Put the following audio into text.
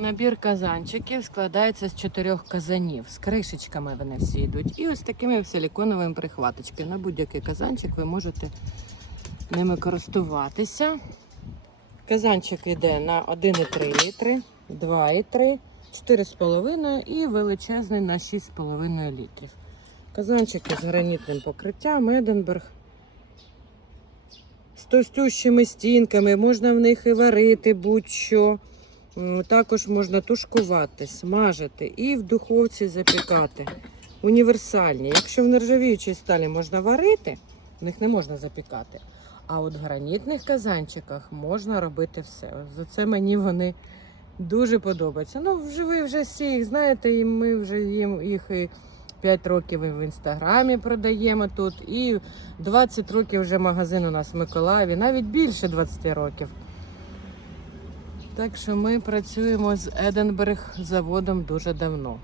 Набір казанчиків складається з чотирьох казанів. З кришечками вони всі йдуть. І ось такими силіконовими прихваточками. На будь-який казанчик ви можете ними користуватися. Казанчик йде на 1,3 літри, 2,3, 4,5 і величезний на 6,5 літрів. Казанчики з гранітним покриттям Еденберг. З товстющими стінками, можна в них і варити будь-що. Також можна тушкувати, смажити і в духовці запікати. Універсальні. Якщо в нержавіючій сталі можна варити, в них не можна запікати. А от в гранітних казанчиках можна робити все. За це мені вони дуже подобаються. Ну, вже ви вже всі їх знаєте, і ми вже їм їх і 5 років і в інстаграмі продаємо тут. І 20 років вже магазин у нас в Миколаєві, навіть більше 20 років. Так що ми працюємо з Еденберг заводом дуже давно.